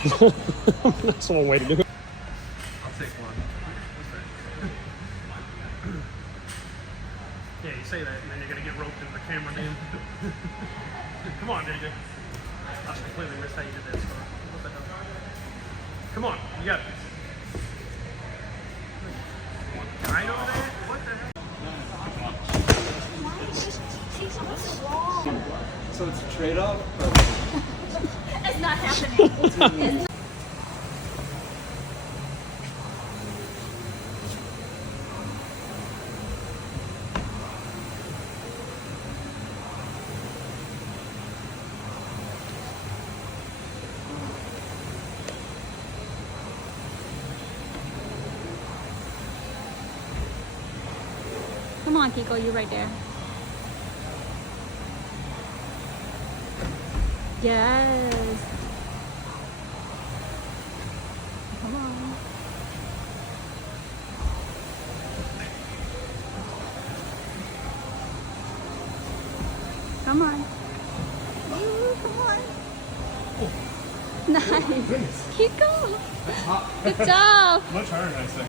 That's one way to do it. I'll take one. Yeah, you say that, and then you're gonna get roped into the camera, dude. Come on, JJ. I completely missed how you did that story. What the hell? Come on, you got it. I know that. What the hell? So it's a trade-off? It's not happening. It's not. Come on, Kiko, you're right there. Yes. Come on. Come on. Ooh, come on. Nice. Kiko. Good job. Much harder than I said.